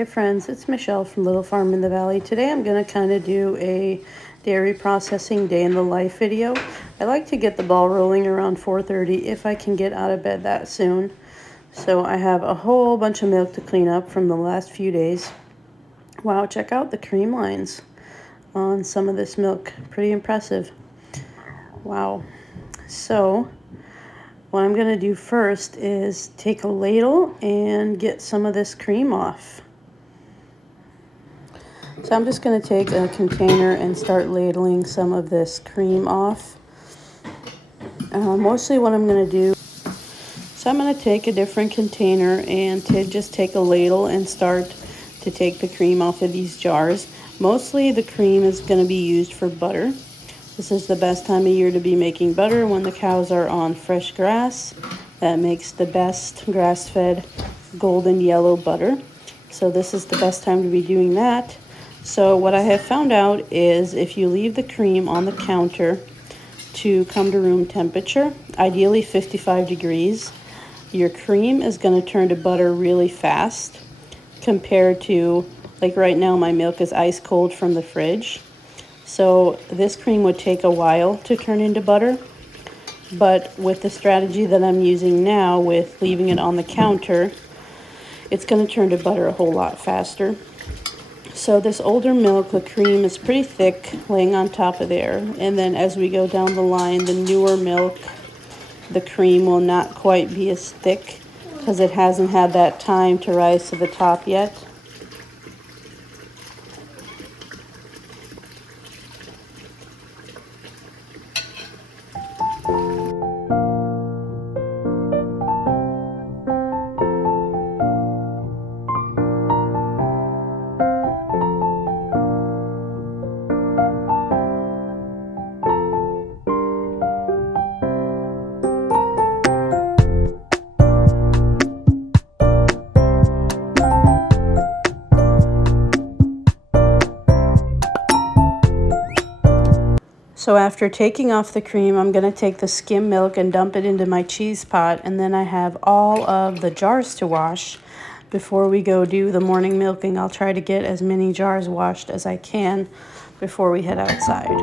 Hey friends, it's Michelle from Little Farm in the Valley. Today I'm going to kind of do a dairy processing day in the life video. I like to get the ball rolling around 4:30 if I can get out of bed that soon. So I have a whole bunch of milk to clean up from the last few days. Wow, check out the cream lines on some of this milk. Pretty impressive. Wow. So what I'm going to do first is take a ladle and get some of this cream off. So I'm just going to take a container and start ladling some of this cream off. Mostly what I'm going to do, so I'm going to take a different container and just take a ladle and start to take the cream off of these jars. Mostly the cream is going to be used for butter. This is the best time of year to be making butter when the cows are on fresh grass. That makes the best grass-fed golden yellow butter. So this is the best time to be doing that. So what I have found out is if you leave the cream on the counter to come to room temperature, ideally 55 degrees, your cream is going to turn to butter really fast compared to, like right now my milk is ice cold from the fridge. So this cream would take a while to turn into butter, but with the strategy that I'm using now with leaving it on the counter, it's going to turn to butter a whole lot faster. So this older milk, the cream is pretty thick laying on top of there. And then as we go down the line, the newer milk, the cream will not quite be as thick because it hasn't had that time to rise to the top yet. So after taking off the cream, I'm going to take the skim milk and dump it into my cheese pot. And then I have all of the jars to wash. Before we go do the morning milking, I'll try to get as many jars washed as I can before we head outside.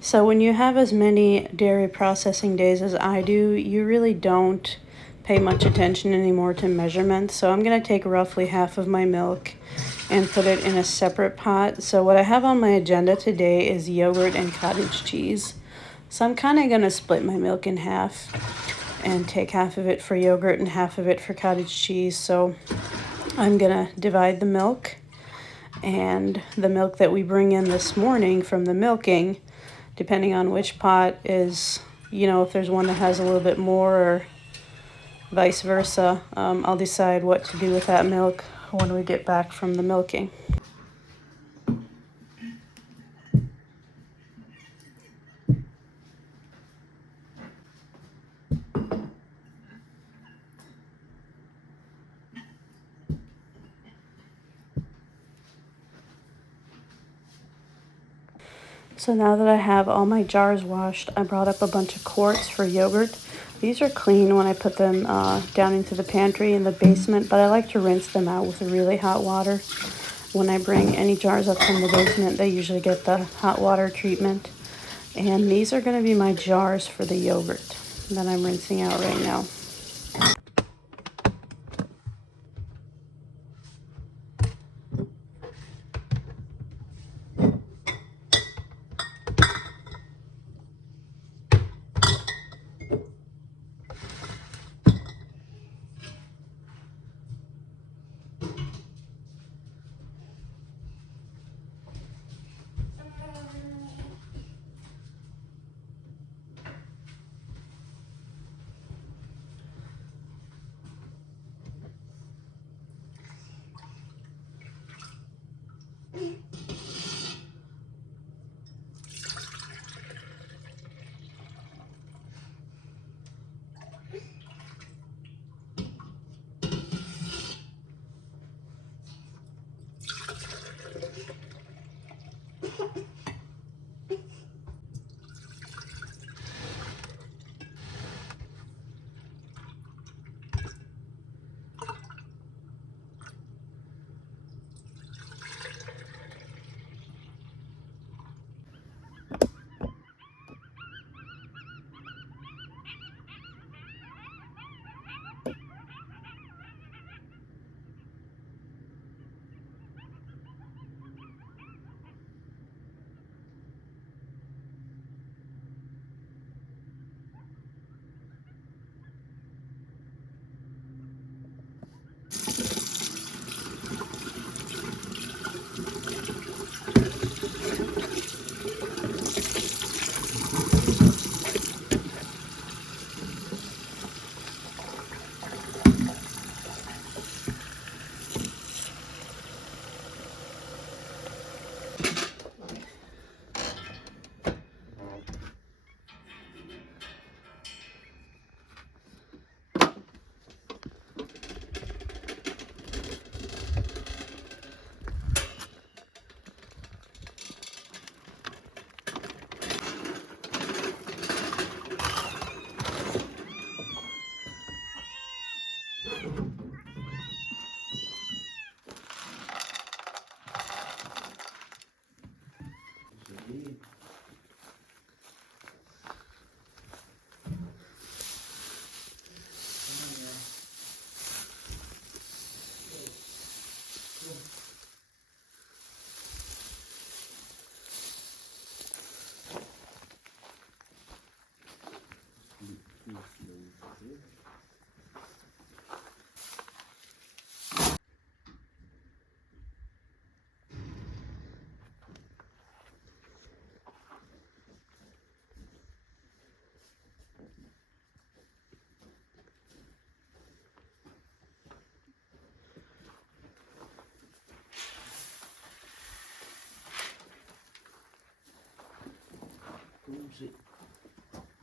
So when you have as many dairy processing days as I do, you really don't pay much attention anymore to measurements. So I'm going to take roughly half of my milk and put it in a separate pot. So what I have on my agenda today is yogurt and cottage cheese. So I'm kind of going to split my milk in half and take half of it for yogurt and half of it for cottage cheese. So I'm going to divide the milk, and the milk that we bring in this morning from the milking, depending on which pot is, if there's one that has a little bit more or vice versa, I'll decide what to do with that milk when we get back from the milking. So now that I have all my jars washed, I brought up a bunch of quarts for yogurt. These are clean when I put them down into the pantry in the basement, but I like to rinse them out with really hot water. When I bring any jars up from the basement, they usually get the hot water treatment. And these are going to be my jars for the yogurt that I'm rinsing out right now.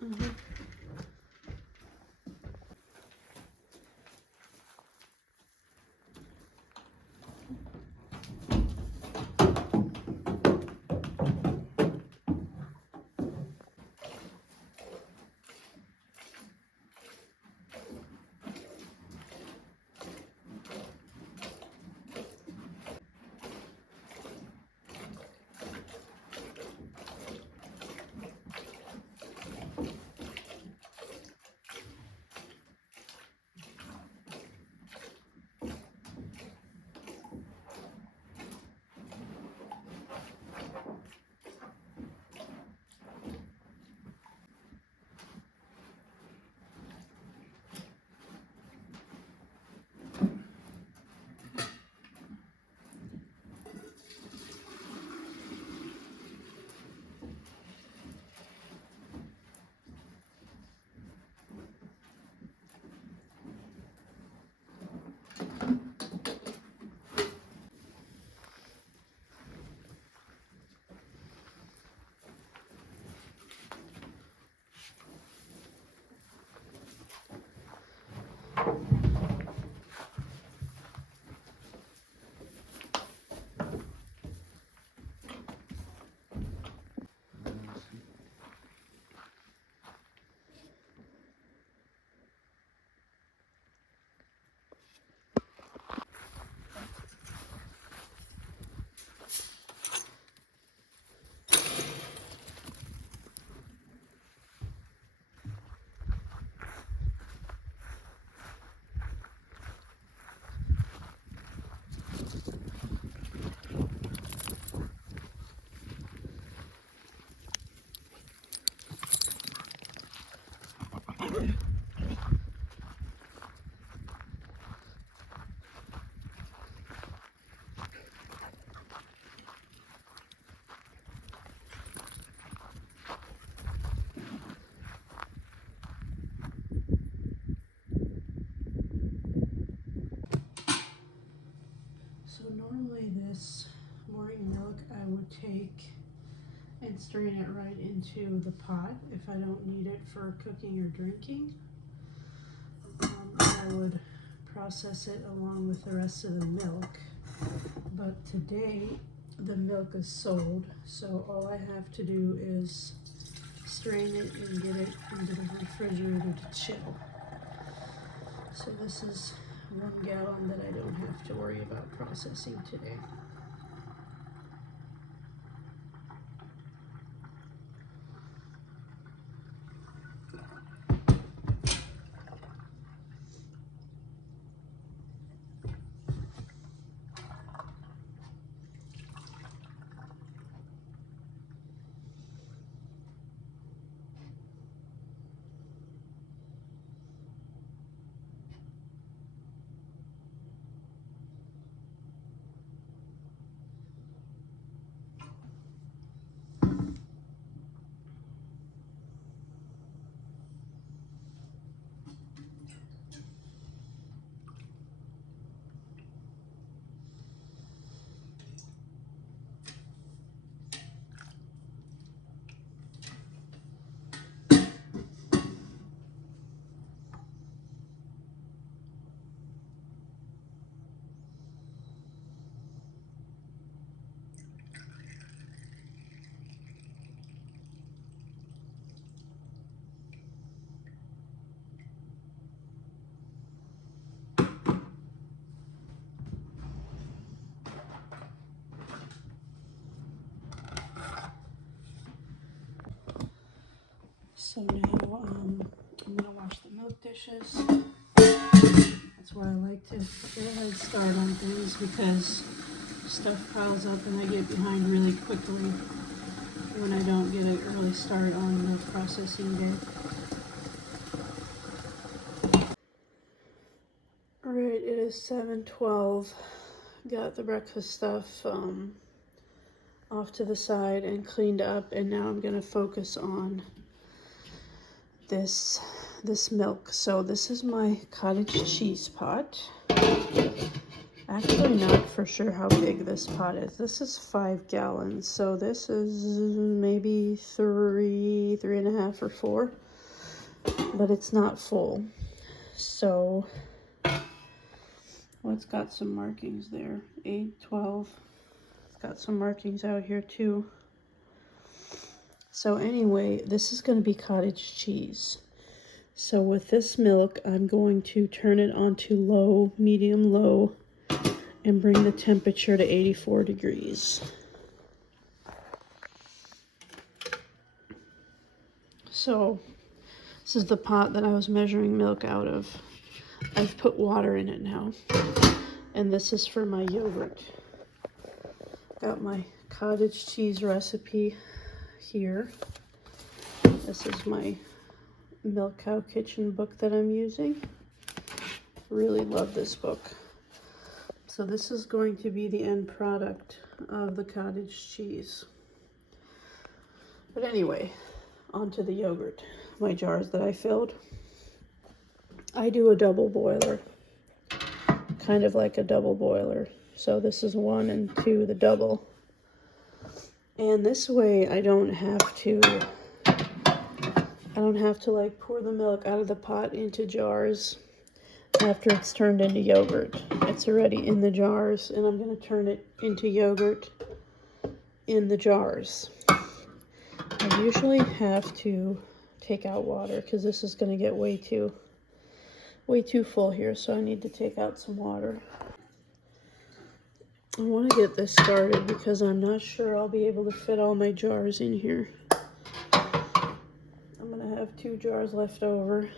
Mhm. So normally this morning milk I would take and strain it right into the pot if I don't need it for cooking or drinking. I would process it along with the rest of the milk. But today the milk is sold, so all I have to do is strain it and get it into the refrigerator to chill. So this is 1 gallon that I don't have to worry about processing today. So now I'm gonna wash the milk dishes. That's where I like to get a head start on things because stuff piles up and I get behind really quickly when I don't get an early start on the processing day. Alright, it is 7:12. Got the breakfast stuff off to the side and cleaned up, and now I'm gonna focus on this milk. So this is my cottage cheese pot. Actually not for sure how big this pot is. This is 5 gallons, so this is maybe 3.5 or 4, but it's not full. So, well, it's got some markings there, 8, 12. It's got some markings out here too. So anyway, this is going to be cottage cheese. So with this milk, I'm going to turn it onto low, medium low, and bring the temperature to 84 degrees. So this is the pot that I was measuring milk out of. I've put water in it now. And this is for my yogurt. Got my cottage cheese recipe here. This is my Milk Cow Kitchen book that I'm using. Really love this book. So this is going to be the end product of the cottage cheese. But anyway, onto the yogurt, my jars that I filled. I do a double boiler, kind of like a double boiler. So this is 1 and 2, the double. And this way I don't have to like pour the milk out of the pot into jars after it's turned into yogurt. It's already in the jars, and I'm going to turn it into yogurt in the jars. I usually have to take out water because this is going to get way too full here, so I need to take out some water. I want to get this started because I'm not sure I'll be able to fit all my jars in here. I'm going to have 2 jars left over.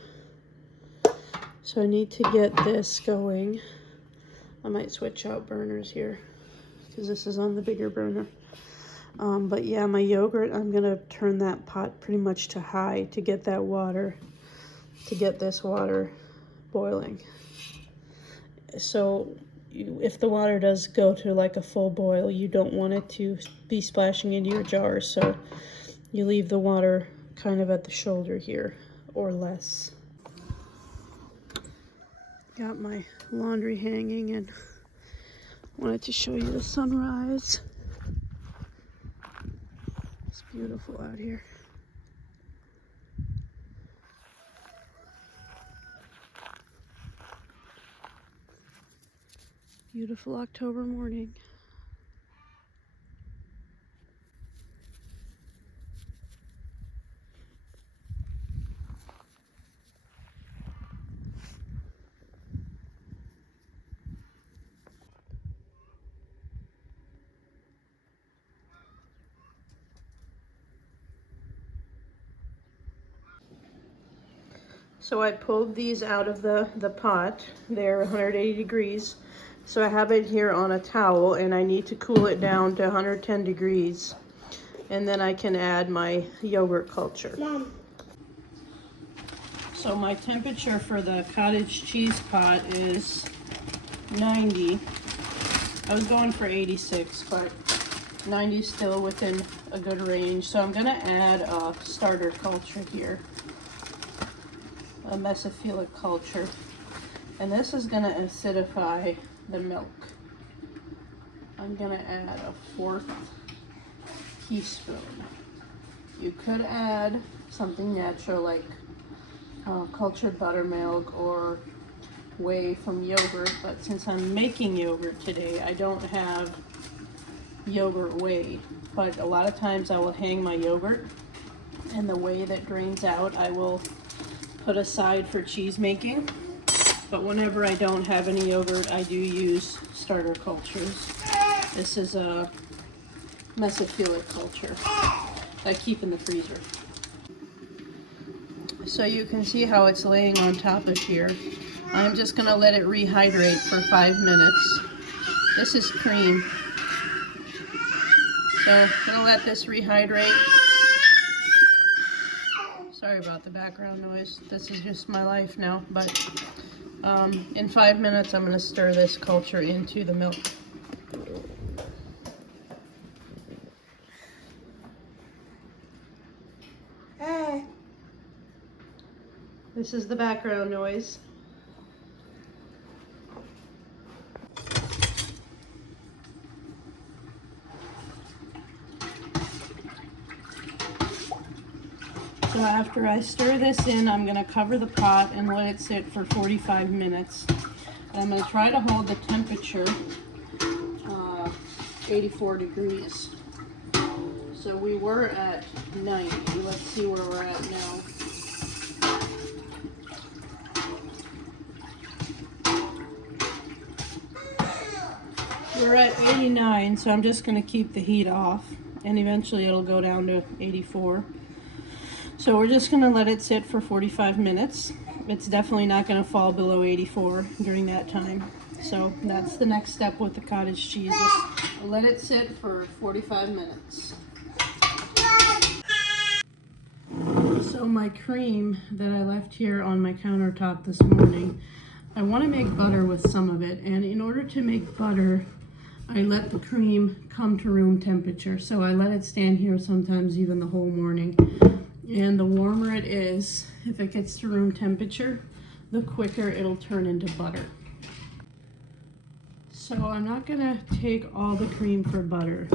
So I need to get this going. I might switch out burners here because this is on the bigger burner. But yeah, my yogurt, I'm going to turn that pot pretty much to high to get that water, to get this water boiling. So if the water does go to like a full boil, you don't want it to be splashing into your jars. So you leave the water kind of at the shoulder here or less. Got my laundry hanging and wanted to show you the sunrise. It's beautiful out here. Beautiful October morning. So I pulled these out of the pot. They're 180 degrees. So I have it here on a towel and I need to cool it down to 110 degrees. And then I can add my yogurt culture. Mom. So my temperature for the cottage cheese pot is 90. I was going for 86, but 90 is still within a good range. So I'm gonna add a starter culture here. A mesophilic culture, and this is going to acidify the milk. I'm going to add a 1/4 teaspoon. You could add something natural like cultured buttermilk or whey from yogurt, but since I'm making yogurt today, I don't have yogurt whey. But a lot of times I will hang my yogurt, and the whey that drains out I will put aside for cheese making. But whenever I don't have any yogurt, I do use starter cultures. This is a mesophilic culture that I keep in the freezer. So you can see how it's laying on top of here. I'm just gonna let it rehydrate for 5 minutes. This is cream. So I'm gonna let this rehydrate. Sorry about the background noise. This is just my life now. But in 5 minutes, I'm going to stir this culture into the milk. This is the background noise. So after I stir this in, I'm going to cover the pot and let it sit for 45 minutes. And I'm going to try to hold the temperature 84 degrees. So we were at 90. Let's see where we're at now. We're at 89, so I'm just going to keep the heat off, and eventually it'll go down to 84. So we're just going to let it sit for 45 minutes. It's definitely not going to fall below 84 during that time. So that's the next step with the cottage cheese. Let it sit for 45 minutes. So my cream that I left here on my countertop this morning, I want to make butter with some of it. And in order to make butter, I let the cream come to room temperature. So I let it stand here sometimes even the whole morning. And the warmer it is, if it gets to room temperature, the quicker it'll turn into butter. So I'm not gonna take all the cream for butter.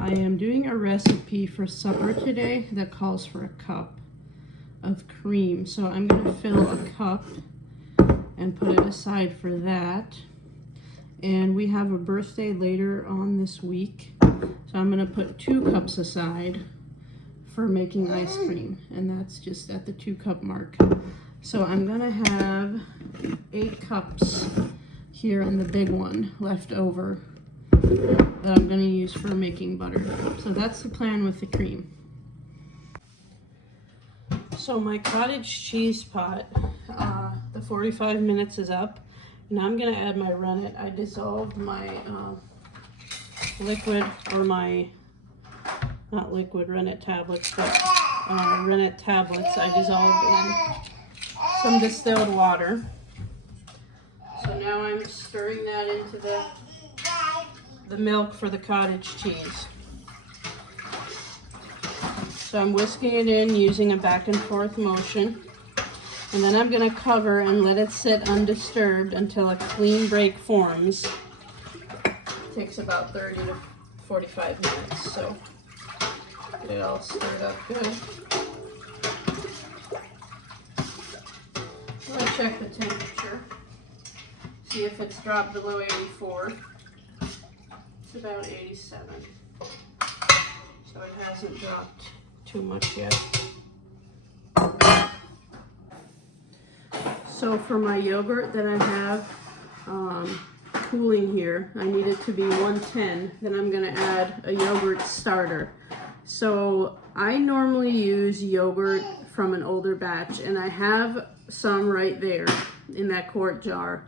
I am doing a recipe for supper today that calls for a cup of cream. So I'm gonna fill a cup and put it aside for that. And we have a birthday later on this week. So I'm gonna put 2 cups aside for making ice cream, and that's just at the 2-cup mark. So I'm gonna have 8 cups here in the big one left over that I'm gonna use for making butter. So that's the plan with the cream. So my cottage cheese pot, the 45 minutes is up. Now I'm gonna add my rennet. I dissolved my liquid, or my not liquid rennet tablets, but rennet tablets I dissolved in some distilled water. So now I'm stirring that into the milk for the cottage cheese. So I'm whisking it in using a back and forth motion. And then I'm going to cover and let it sit undisturbed until a clean break forms. It takes about 30 to 45 minutes. So get it all stirred up good. I'm going to check the temperature. See if it's dropped below 84. It's about 87. So it hasn't dropped too much yet. So for my yogurt that I have cooling here, I need it to be 110. Then I'm going to add a yogurt starter. So I normally use yogurt from an older batch, and I have some right there in that quart jar.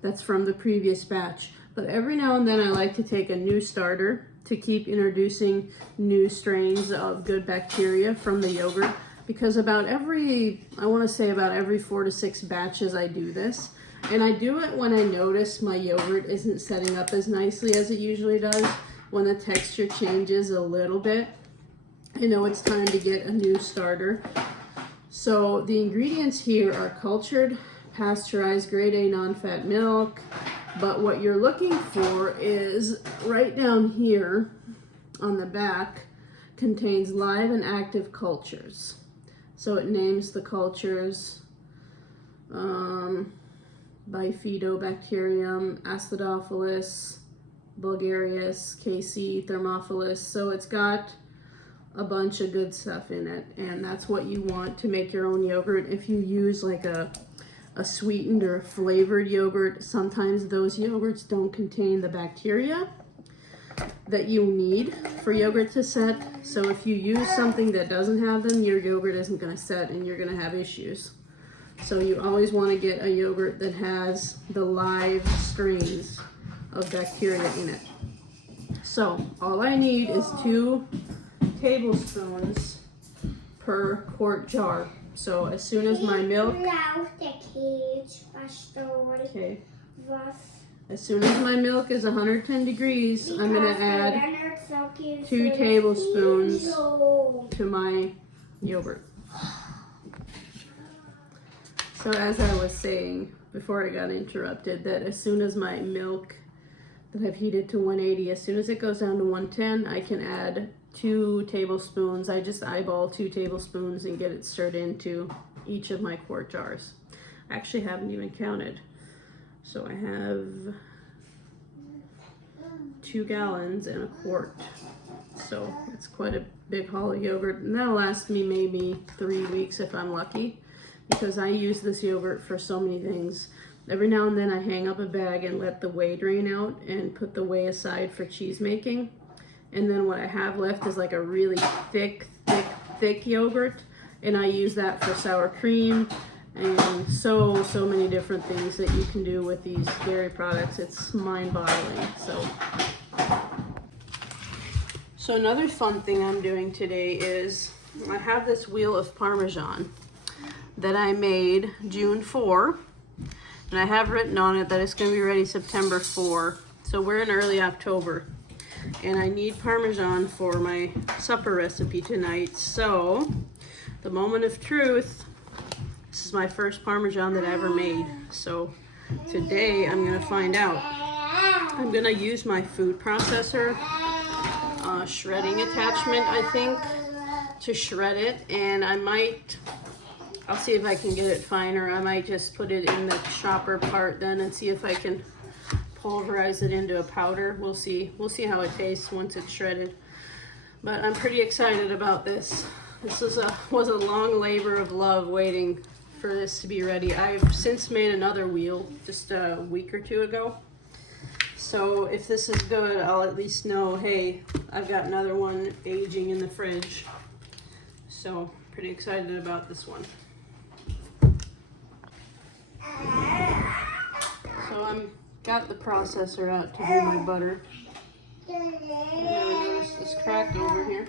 That's from the previous batch. But every now and then I like to take a new starter to keep introducing new strains of good bacteria from the yogurt, because about every 4 to 6 batches I do this. And I do it when I notice my yogurt isn't setting up as nicely as it usually does. When the texture changes a little bit, I know it's time to get a new starter. So the ingredients here are cultured, pasteurized, grade A non-fat milk. But what you're looking for is right down here on the back, contains live and active cultures. So it names the cultures, Bifidobacterium, Acidophilus, Bulgarius, KC, Thermophilus. So it's got a bunch of good stuff in it, and that's what you want to make your own yogurt. If you use like a sweetened or flavored yogurt, sometimes those yogurts don't contain the bacteria that you need for yogurt to set. So if you use something that doesn't have them, your yogurt isn't going to set and you're going to have issues. So you always want to get a yogurt that has the live strains of bacteria in it. So all I need is 2 tablespoons per quart jar. So as soon as my milk, okay, as soon as my milk is 110 degrees, I'm going to add 2 tablespoons to my yogurt. So as I was saying before I got interrupted, that as soon as my milk that I've heated to 180, as soon as it goes down to 110, I can add 2 tablespoons. I just eyeball 2 tablespoons and get it stirred into each of my quart jars. I actually haven't even counted. So I have 2 gallons and a quart. So it's quite a big haul of yogurt, and that'll last me maybe 3 weeks if I'm lucky, because I use this yogurt for so many things. Every now and then I hang up a bag and let the whey drain out and put the whey aside for cheese making. And then what I have left is like a really thick yogurt, and I use that for sour cream and so many different things that you can do with these dairy products. It's mind-boggling. So another fun thing I'm doing today is I have this wheel of Parmesan that I made June 4, and I have written on it that it's going to be ready September 4. So we're in early October, and I need Parmesan for my supper recipe tonight. So the moment of truth, this is my first Parmesan that I ever made. So today I'm going to find out. I'm going to use my food processor shredding attachment, I think, to shred it, and I'll see if I can get it finer. I might just put it in the chopper part then and see if I can pulverize it into a powder. We'll see how it tastes once it's shredded. But I'm pretty excited about this. This was a long labor of love waiting for this to be ready. I've since made another wheel just a week or 2 ago. So if this is good, I'll at least know, hey, I've got another one aging in the fridge. So pretty excited about this one. So I'm got the processor out to do my butter. I noticed this cracked over here.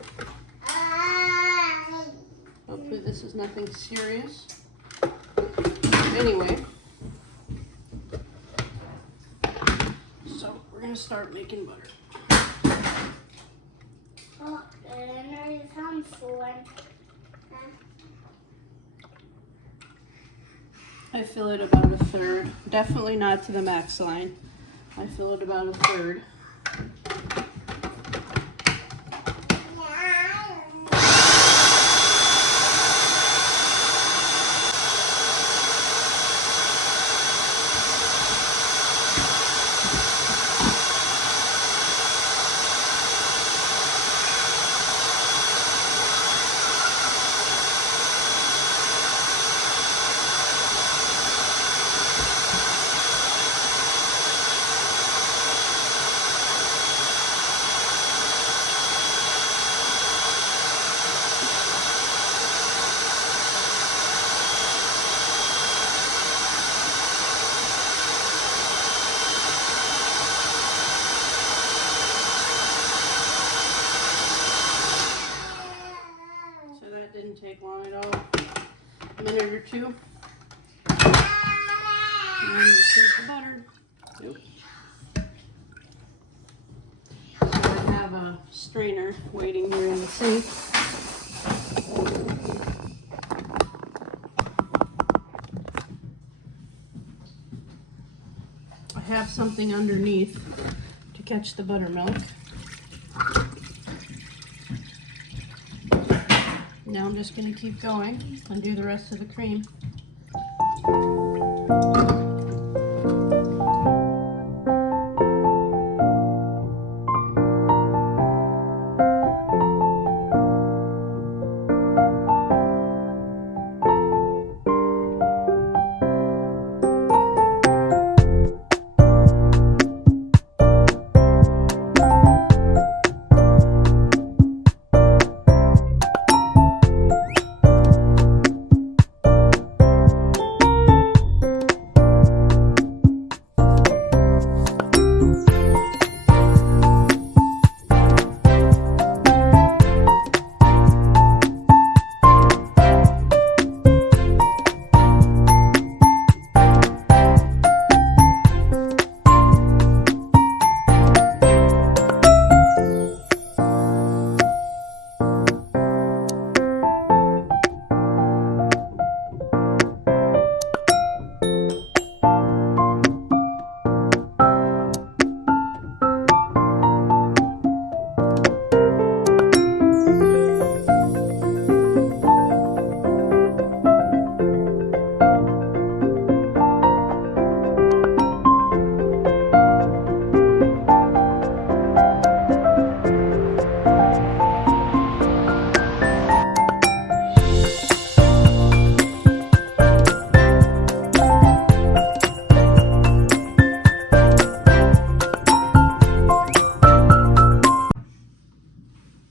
Hopefully this is nothing serious. Anyway, so we're gonna start making butter. I fill it about 1/3. Definitely not to the max line. I fill it about 1/3. two. And this is the butter. Oops. So I have a strainer waiting here in the sink. I have something underneath to catch the buttermilk. Now I'm just going to keep going and do the rest of the cream.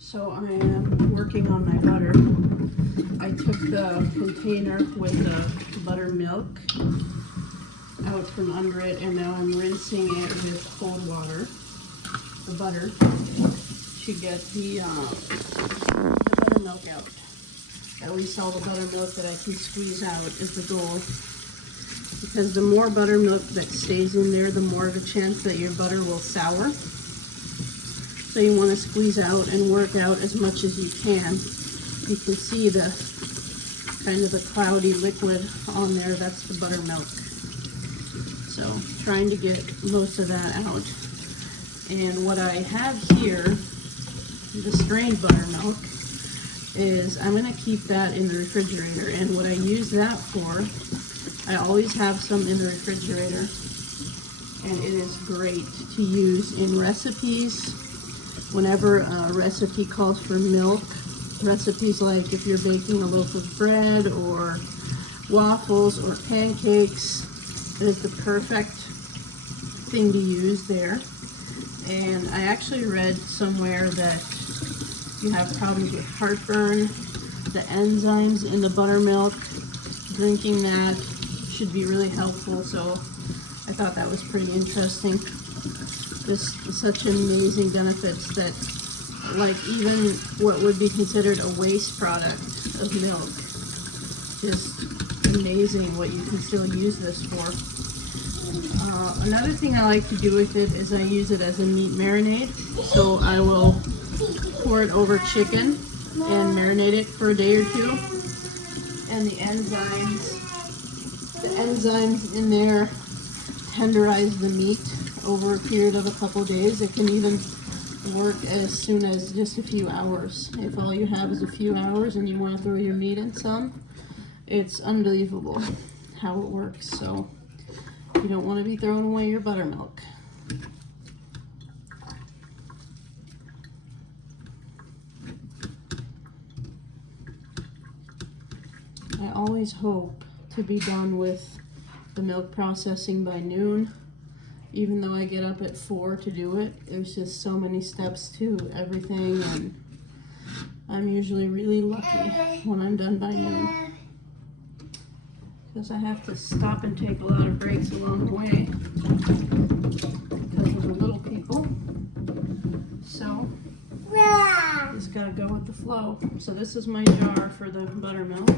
So I am working on my butter. I took the container with the buttermilk out from under it, and now I'm rinsing it with cold water, the butter, to get the buttermilk out. At least all the buttermilk that I can squeeze out is the goal. Because the more buttermilk that stays in there, the more of a chance that your butter will sour. So you want to squeeze out and work out as much as you can. You can see the kind of the cloudy liquid on there, that's the buttermilk. So trying to get most of that out. And what I have here, the strained buttermilk, is I'm going to keep that in the refrigerator. And what I use that for, I always have some in the refrigerator. And it is great to use in recipes. Whenever a recipe calls for milk, recipes like if you're baking a loaf of bread or waffles or pancakes, it is the perfect thing to use there. And I actually read somewhere that you have problems with heartburn, the enzymes in the buttermilk, drinking that should be really helpful. So I thought that was pretty interesting. This such amazing benefits that, like, even what would be considered a waste product of milk, just amazing what you can still use this for. Another thing I like to do with it is I use it as a meat marinade. So I will pour it over chicken and marinate it for a day or two. And the enzymes in there tenderize the meat over a period of a couple days. It can even work as soon as just a few hours. If all you have is a few hours and you want to throw your meat in some, it's unbelievable how it works. So you don't want to be throwing away your buttermilk. I always hope to be done with the milk processing by noon. Even though I get up at 4 to do it, there's just so many steps to everything, and I'm usually really lucky when I'm done by noon. Because I have to stop and take a lot of breaks along the way because of the little people. So, just gotta go with the flow. So this is my jar for the buttermilk.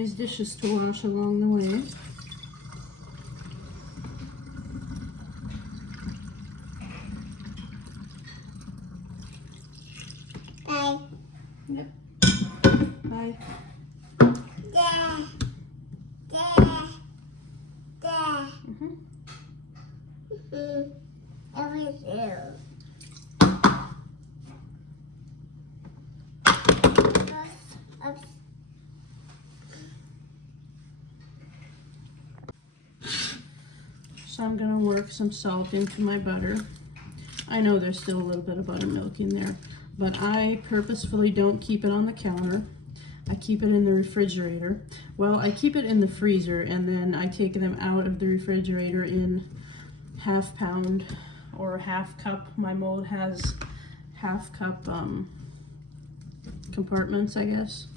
these dishes to wash along the way. Bye. Yep. Bye. There. Everything. So I'm gonna work some salt into my butter. I know there's still a little bit of buttermilk in there, but I purposefully don't keep it on the counter. I keep it in the refrigerator. Well, I keep it in the freezer, and then I take them out of the refrigerator in half pound or a half cup. My mold has half cup compartments, I guess.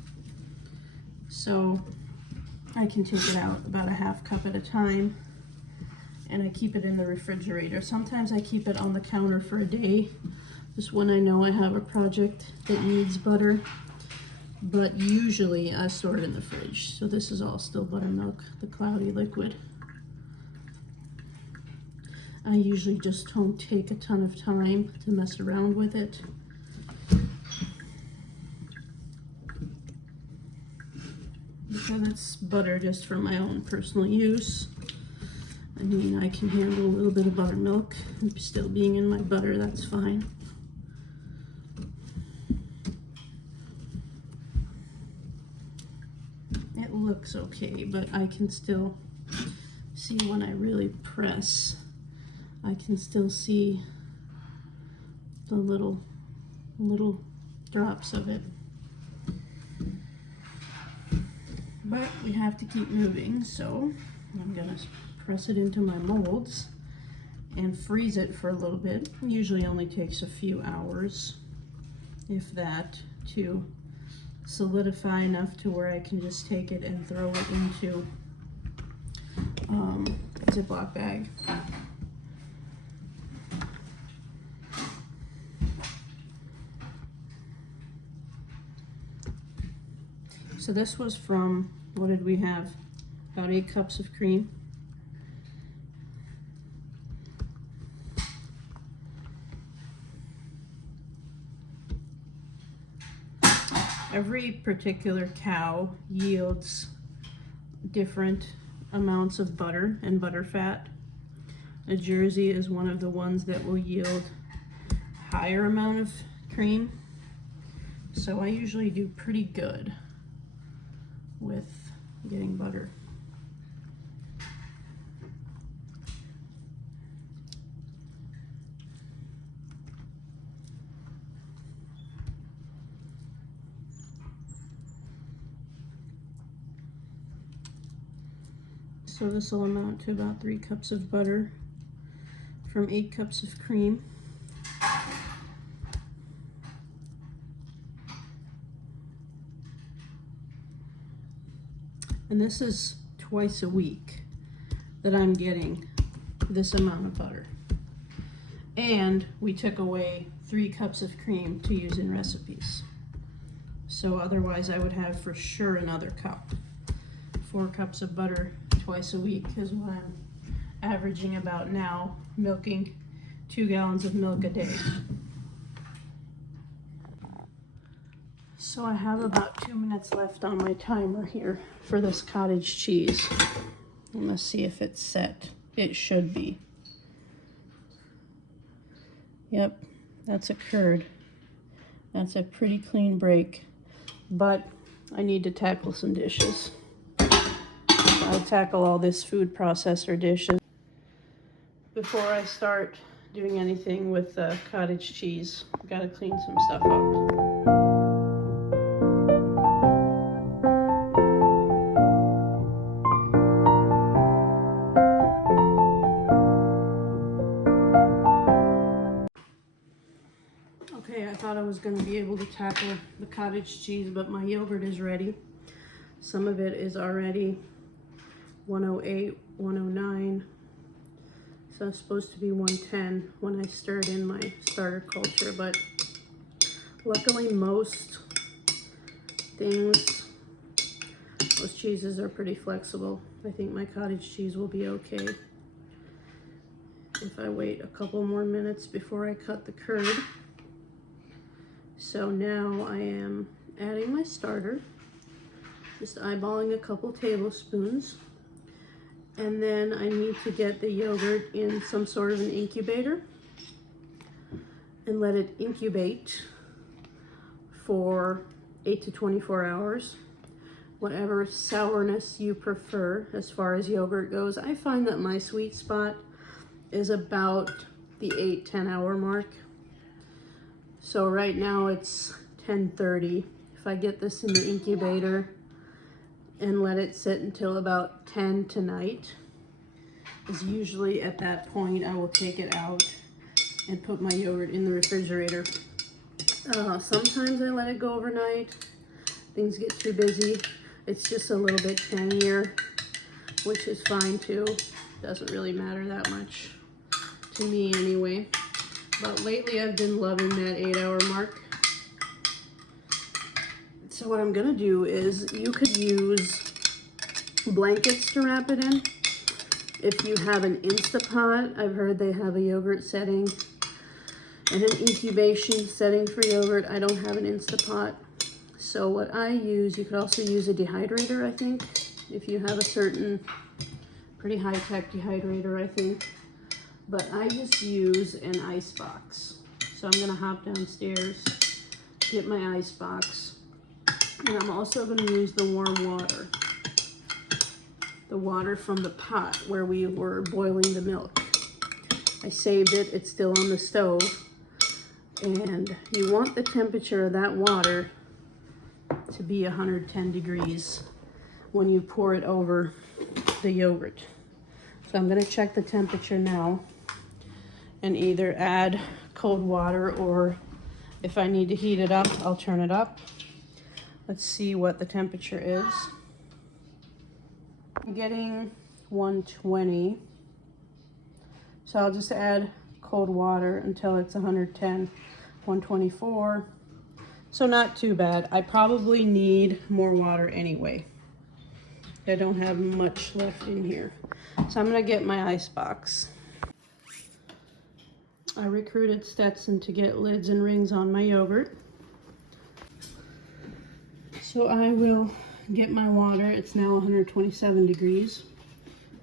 So I can take it out about a half cup at a time, and I keep it in the refrigerator. Sometimes I keep it on the counter for a day, just when I know I have a project that needs butter. But usually I store it in the fridge. So this is all still buttermilk, the cloudy liquid. I usually just don't take a ton of time to mess around with it. Because it's butter just for my own personal use. I mean, I can handle a little bit of buttermilk still being in my butter, that's fine. It looks okay, but I can still see when I really press, I can still see the little drops of it. But we have to keep moving, so I'm gonna press it into my molds and freeze it for a little bit. It usually only takes a few hours, if that, to solidify enough to where I can just take it and throw it into a Ziploc bag. So this was from, what did we have? About 8 cups of cream. Every particular cow yields different amounts of butter and butter fat. A Jersey is one of the ones that will yield higher amount of cream. So I usually do pretty good with getting butter. So this will amount to about 3 cups of butter from 8 cups of cream. And this is twice a week that I'm getting this amount of butter. And we took away 3 cups of cream to use in recipes. So otherwise I would have for sure another cup. 4 cups of butter twice a week is what I'm averaging about now, milking 2 gallons of milk a day. So I have about 2 minutes left on my timer here for this cottage cheese. Let's see if it's set. It should be. Yep, that's a curd. That's a pretty clean break, but I need to tackle some dishes. I'll tackle all this food processor dishes before I start doing anything with the cottage cheese. I've got to clean some stuff up. Okay, I thought I was going to be able to tackle the cottage cheese, but my yogurt is ready. Some of it is already 108, 109. So it's supposed to be 110 when I stirred in my starter culture, but luckily most things Those cheeses are pretty flexible. I think my cottage cheese will be okay if I wait a couple more minutes before I cut the curd. So now I am adding my starter, just eyeballing a couple tablespoons. And then I need to get the yogurt in some sort of an incubator and let it incubate for 8 to 24 hours. Whatever sourness you prefer as far as yogurt goes. I find that my sweet spot is about the 8-10 hour mark. So right now it's 10:30. If I get this in the incubator and let it sit until about 10 tonight, is usually at that point I will take it out and put my yogurt in the refrigerator. Sometimes I let it go overnight. Things get too busy. It's just a little bit tangier, which is fine too. Doesn't really matter that much to me anyway. But lately I've been loving that 8-hour mark. So what I'm gonna do is, you could use blankets to wrap it in. If you have an Instapot, I've heard they have a yogurt setting and an incubation setting for yogurt. I don't have an Instapot. So what I use, you could also use a dehydrator, I think, if you have a certain pretty high-tech dehydrator, I think. But I just use an ice box. So I'm gonna hop downstairs, get my ice box, and I'm also gonna use the warm water. The water from the pot where we were boiling the milk. I saved it, it's still on the stove. And you want the temperature of that water to be 110 degrees when you pour it over the yogurt. So I'm gonna check the temperature now and either add cold water, or if I need to heat it up, I'll turn it up. Let's see what the temperature is. I'm getting 120. So I'll just add cold water until it's 110, 124. So not too bad. I probably need more water anyway. I don't have much left in here. So I'm gonna get my ice box. I recruited Stetson to get lids and rings on my yogurt. So I will get my water. It's now 127 degrees.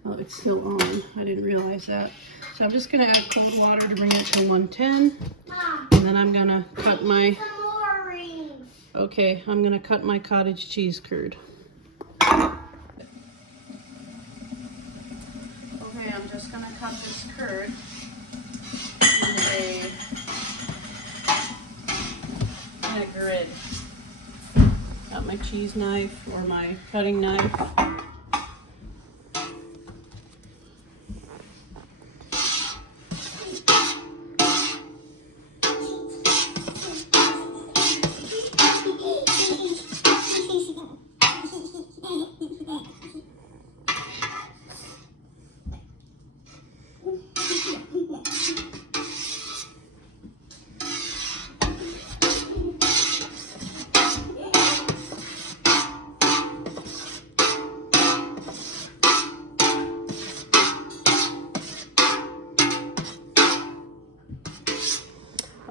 Oh, it's still on. I didn't realize that. So I'm just gonna add cold water to bring it to 110. And then I'm gonna cut my, okay, I'm gonna cut my cottage cheese curd. Okay, I'm just gonna cut this curd in a grid. Got my cheese knife or my cutting knife.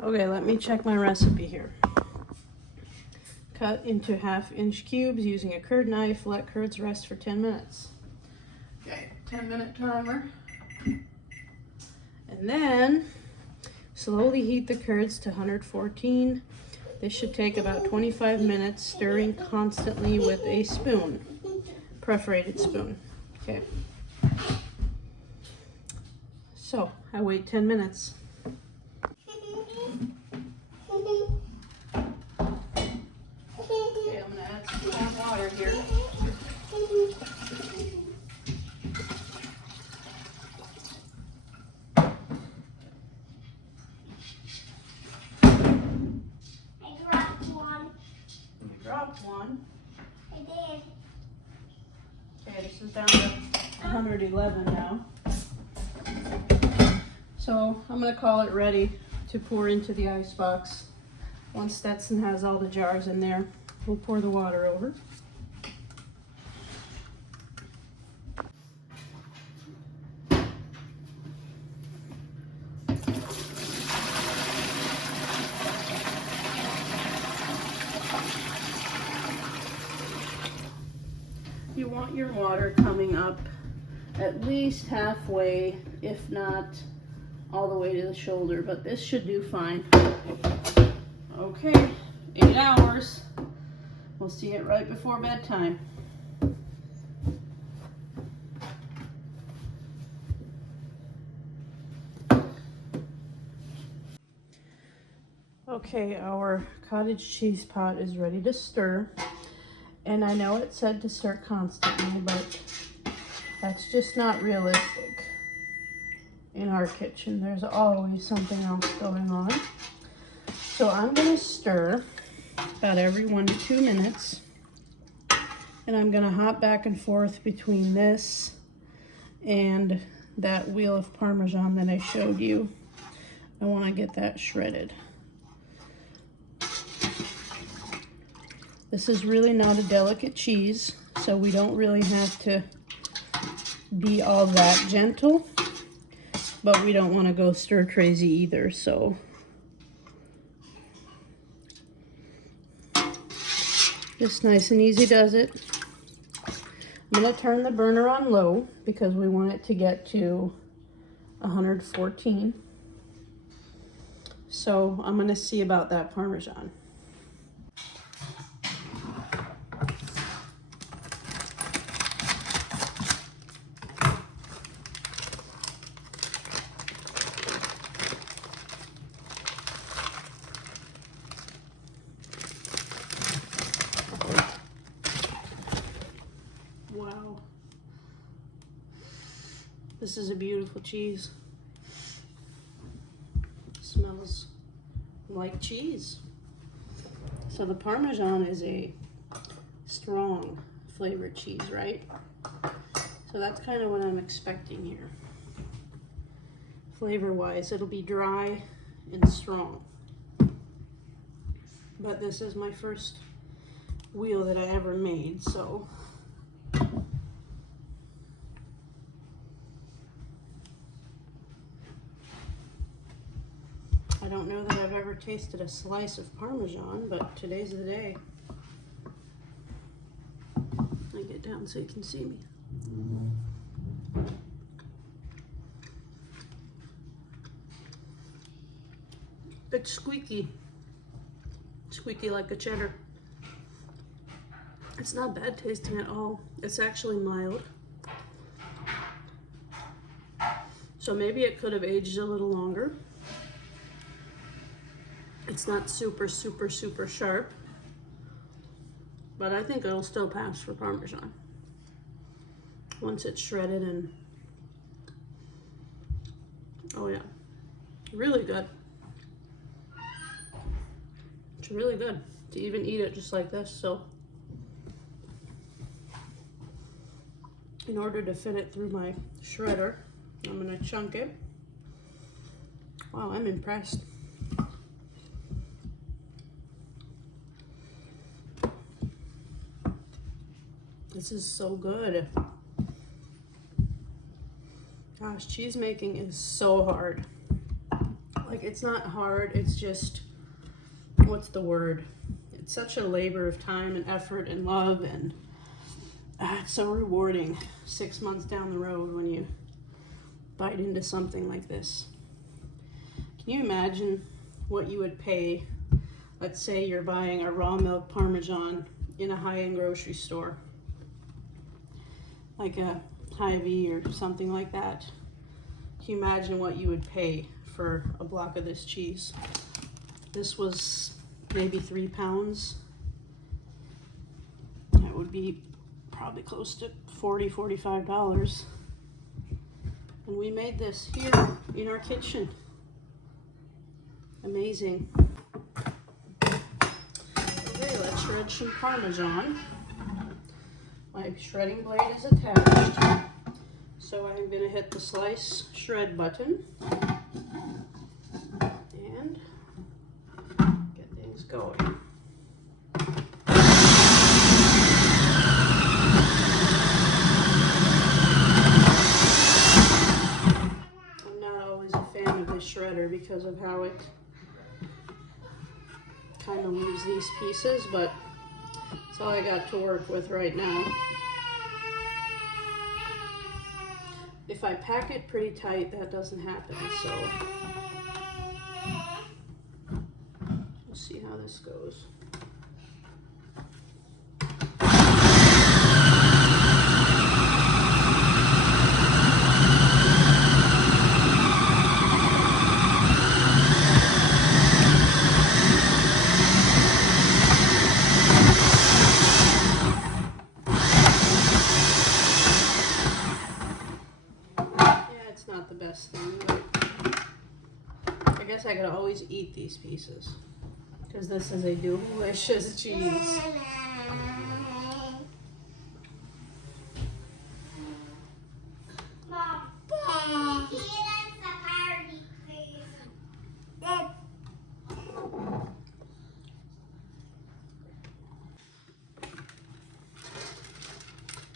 Okay, let me check my recipe here. Cut into 1/2-inch cubes using a curd knife. Let curds rest for 10 minutes. Okay, 10-minute timer. And then slowly heat the curds to 114. This should take about 25 minutes, stirring constantly with a spoon, perforated spoon. Okay. So I wait 10 minutes. Okay, I'm gonna add some hot water here. I dropped one. You dropped one. I did. Okay, this is down to 111 now. So I'm gonna call it ready to pour into the ice box. Once Stetson has all the jars in there, we'll pour the water over. your water coming up at least halfway, if not all the way to the shoulder, but this should do fine. Okay, 8 hours. We'll see it right before bedtime. Okay, our cottage cheese pot is ready to stir. And I know it said to stir constantly, but that's just not realistic in our kitchen. There's always something else going on. So I'm gonna stir about every 1 to 2 minutes. And I'm gonna hop back and forth between this and that wheel of Parmesan that I showed you. I wanna get that shredded. This is really not a delicate cheese, so we don't really have to be all that gentle, but we don't want to go stir crazy either, so just nice and easy does it. I'm going to turn the burner on low because we want it to get to 114. So I'm going to see about that Parmesan. Wow. This is a beautiful cheese. Smells like cheese. So the Parmesan is a strong flavored cheese, right? So that's kind of what I'm expecting here. Flavor-wise, it'll be dry and strong. But this is my first wheel that I ever made, so I don't know that I've ever tasted a slice of Parmesan, but today's the day. I get down so you can see me. It's squeaky. Squeaky like a cheddar. It's not bad tasting at all. It's actually mild. So maybe it could have aged a little longer. It's not super sharp, but I think it'll still pass for Parmesan once it's shredded. And oh yeah, really good. It's really good to even eat it just like this. So in order to fit it through my shredder, I'm gonna chunk it. Wow, I'm impressed. This is so good. Gosh, cheese making is so hard. Like, it's not hard, it's just, what's the word? It's such a labor of time and effort and love, and it's so rewarding 6 months down the road when you bite into something like this. Can you imagine what you would pay? Let's say you're buying a raw milk Parmesan in a high-end grocery store, like a Hy-Vee or something like that. Can you imagine what you would pay for a block of this cheese? This was maybe 3 pounds. That would be probably close to $40, $45. And we made this here in our kitchen. Amazing. Okay, let's shred some Parmesan. My shredding blade is attached, so I'm going to hit the slice shred button and get things going. I'm not always a fan of this shredder because of how it kind of leaves these pieces, but it's all I got to work with right now. if I pack it pretty tight, that doesn't happen. So we'll see how this goes. Not the best thing, but I guess I could always eat these pieces because this is a delicious cheese.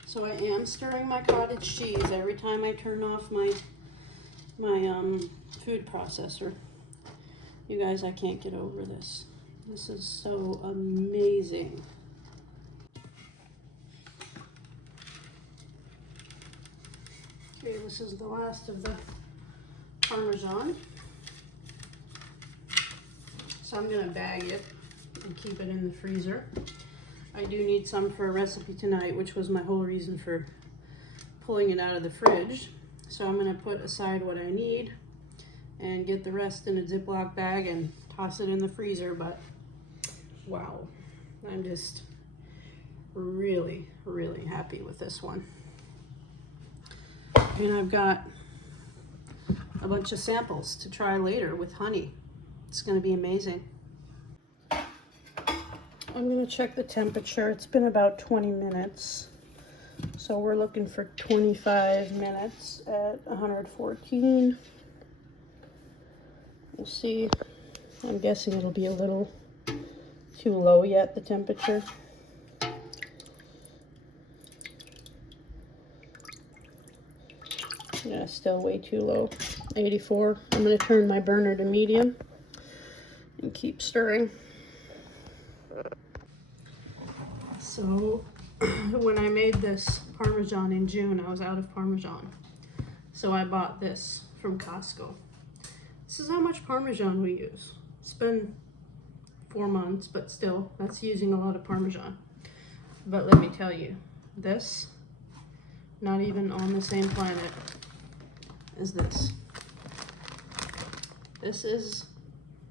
So I am stirring my cottage cheese every time I turn off my food processor. You guys, I can't get over this. This is so amazing. Okay, this is the last of the Parmesan. So I'm gonna bag it and keep it in the freezer. I do need some for a recipe tonight, which was my whole reason for pulling it out of the fridge. So I'm gonna put aside what I need and get the rest in a Ziploc bag and toss it in the freezer. But wow, I'm just really, really happy with this one. And I've got a bunch of samples to try later with honey. It's gonna be amazing. I'm gonna check the temperature. It's been about 20 minutes. So we're looking for 25 minutes at 114. We'll see. I'm guessing it'll be a little too low yet, the temperature. Yeah, still way too low. 84. I'm gonna turn my burner to medium and keep stirring. So when I made this Parmesan in June, I was out of Parmesan. So I bought this from Costco. This is how much Parmesan we use. It's been 4 months, but still, that's using a lot of Parmesan. But let me tell you, this, not even on the same planet as this. This is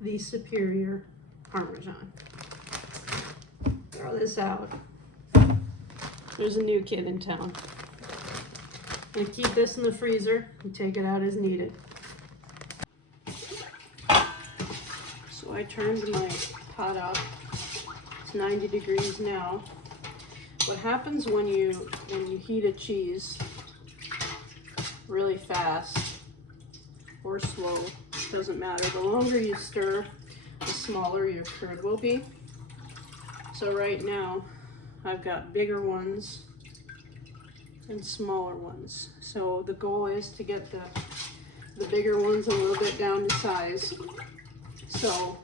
the superior Parmesan. Throw this out. There's a new kid in town. I'm gonna keep this in the freezer and take it out as needed. So I turned my pot up. It's 90 degrees now. What happens when you heat a cheese really fast or slow, doesn't matter. The longer you stir, the smaller your curd will be. So right now, I've got bigger ones and smaller ones. So the goal is to get the bigger ones a little bit down to size. So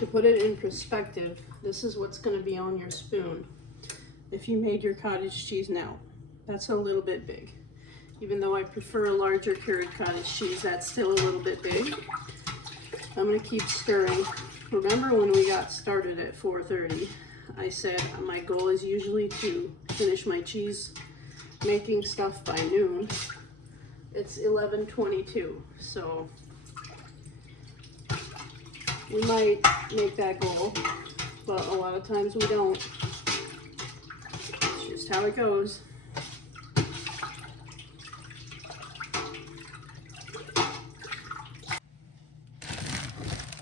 to put it in perspective, this is what's going to be on your spoon if you made your cottage cheese now. That's a little bit big. Even though I prefer a larger cured cottage cheese, that's still a little bit big. I'm going to keep stirring. Remember when we got started at 4:30? I said my goal is usually to finish my cheese making stuff by noon. It's 11:22, so we might make that goal, but a lot of times we don't. It's just how it goes.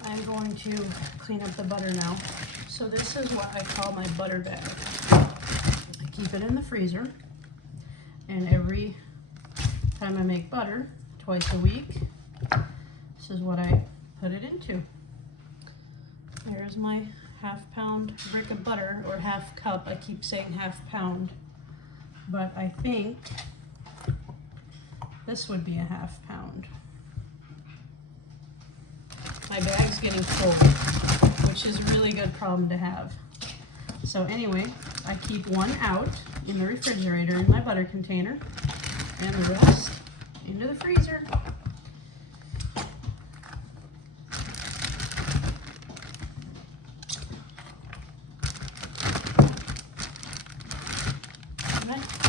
I'm going to clean up the butter now. So this is what I call my butter bag. I keep it in the freezer, and every time I make butter, twice a week, this is what I put it into. There's my half-pound brick of butter, or half cup. I keep saying half pound, but I think this would be a half pound. My bag's getting full, which is a really good problem to have. So anyway, I keep one out in the refrigerator in my butter container, and the rest into the freezer.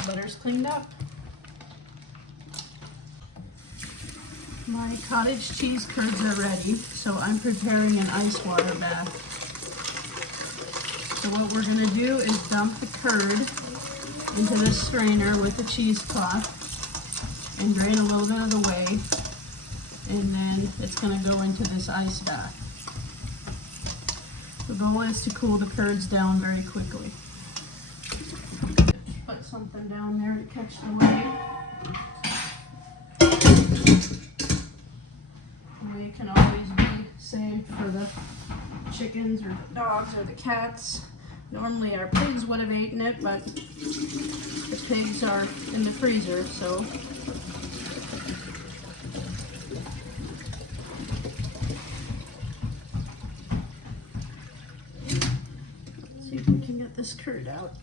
Butter's cleaned up. My cottage cheese curds are ready, so I'm preparing an ice water bath. So what we're going to do is dump the curd into this strainer with the cheesecloth and drain a little bit of the whey, and then it's going to go into this ice bath. The goal is to cool the curds down very quickly. Put something down there to catch the whey. The whey can always be saved for the chickens or the dogs or the cats. Normally our pigs would have eaten it, but the pigs are in the freezer, so let's see if we can get this curd out.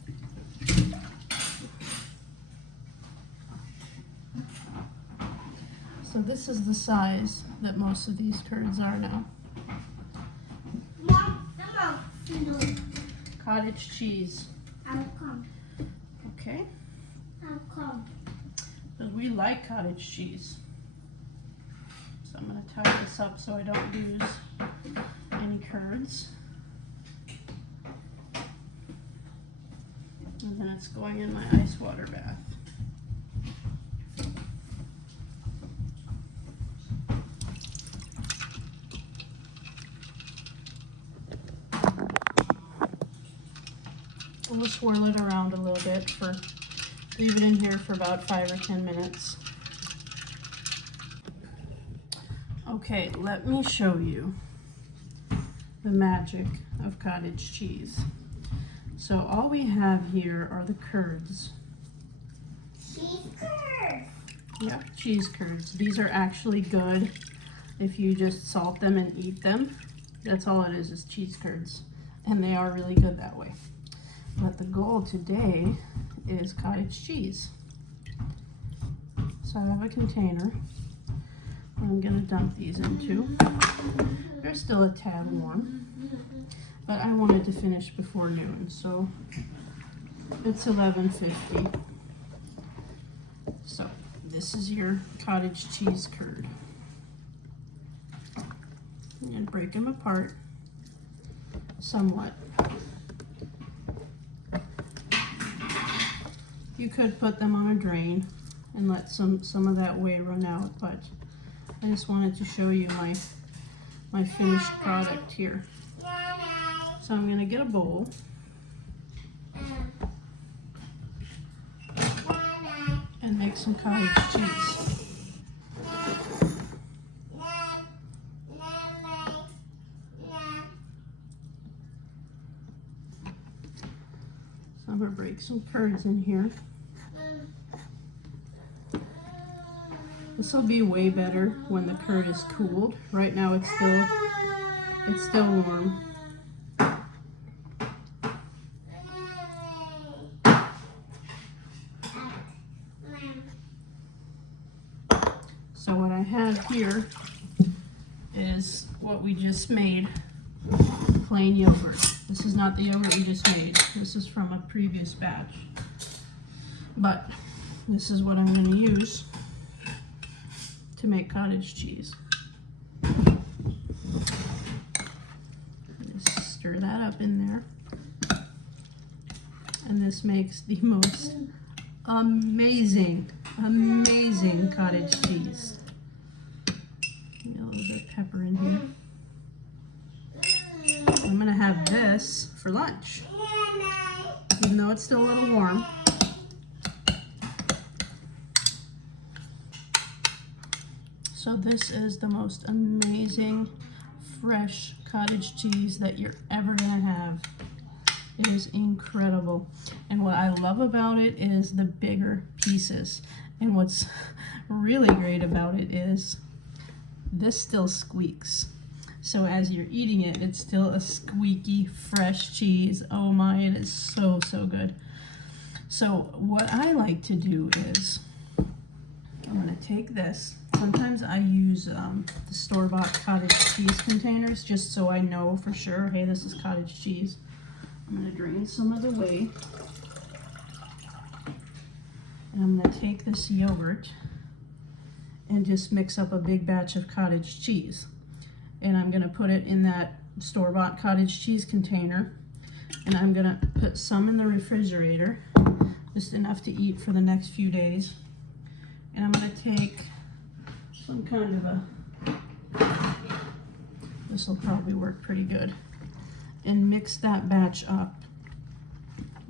So this is the size that most of these curds are now. Cottage cheese. I'll come. Okay. I'll come. Because we like cottage cheese. So I'm going to tie this up so I don't lose any curds. And then it's going in my ice water bath. We'll swirl it around a little bit leave it in here for about 5 or 10 minutes. Okay, let me show you the magic of cottage cheese. So all we have here are the curds. Cheese curds. Yep, cheese curds. These are actually good if you just salt them and eat them. That's all it is cheese curds. And they are really good that way. But the goal today is cottage cheese. So I have a container I'm going to dump these into. They're still a tad warm, but I wanted to finish before noon, so it's 11:50. So this is your cottage cheese curd. And break them apart somewhat. You could put them on a drain and let some of that whey run out, but I just wanted to show you my finished product here. So I'm going to get a bowl. And make some cottage cheese. So I'm going to break some curds in here. This will be way better when the curd is cooled. Right now it's still warm. So what I have here is what we just made, plain yogurt. This is not the yogurt we just made. This is from a previous batch. But this is what I'm going to use to make cottage cheese. Just stir that up in there. And this makes the most amazing cottage cheese. A little bit of pepper in here. I'm gonna have this for lunch, even though it's still a little warm. So this is the most amazing fresh cottage cheese that you're ever gonna have. It is incredible. And what I love about it is the bigger pieces. And what's really great about it is this still squeaks. So as you're eating it, it's still a squeaky, fresh cheese. Oh my, it is so good. So what I like to do is, I'm gonna take this. Sometimes I use the store-bought cottage cheese containers just so I know for sure, hey, this is cottage cheese. I'm going to drain some of the whey. And I'm going to take this yogurt and just mix up a big batch of cottage cheese. And I'm going to put it in that store-bought cottage cheese container. And I'm going to put some in the refrigerator, just enough to eat for the next few days. And I'm going to take some kind of a, this will probably work pretty good, and mix that batch up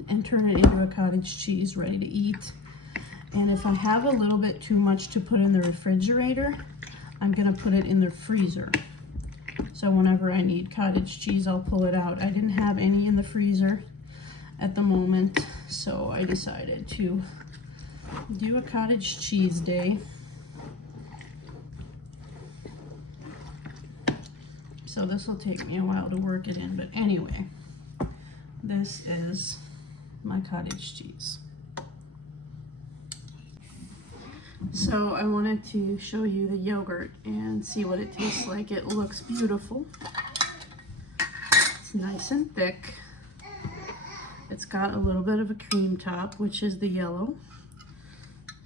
and turn it into a cottage cheese ready to eat. And if I have a little bit too much to put in the refrigerator, I'm going to put it in the freezer. So whenever I need cottage cheese, I'll pull it out. I didn't have any in the freezer at the moment, so I decided to do a cottage cheese day. So this will take me a while to work it in, but anyway, this is my cottage cheese. So I wanted to show you the yogurt and see what it tastes like. It looks beautiful. It's nice and thick. It's got a little bit of a cream top, which is the yellow.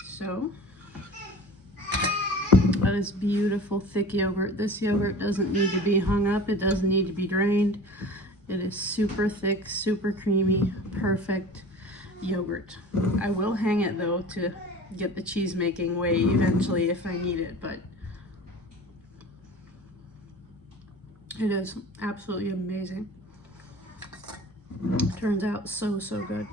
So that is beautiful, thick yogurt. This yogurt doesn't need to be hung up. It doesn't need to be drained. It is super thick, super creamy, perfect yogurt. I will hang it though to get the cheese making whey eventually if I need it, but it is absolutely amazing. Turns out so good.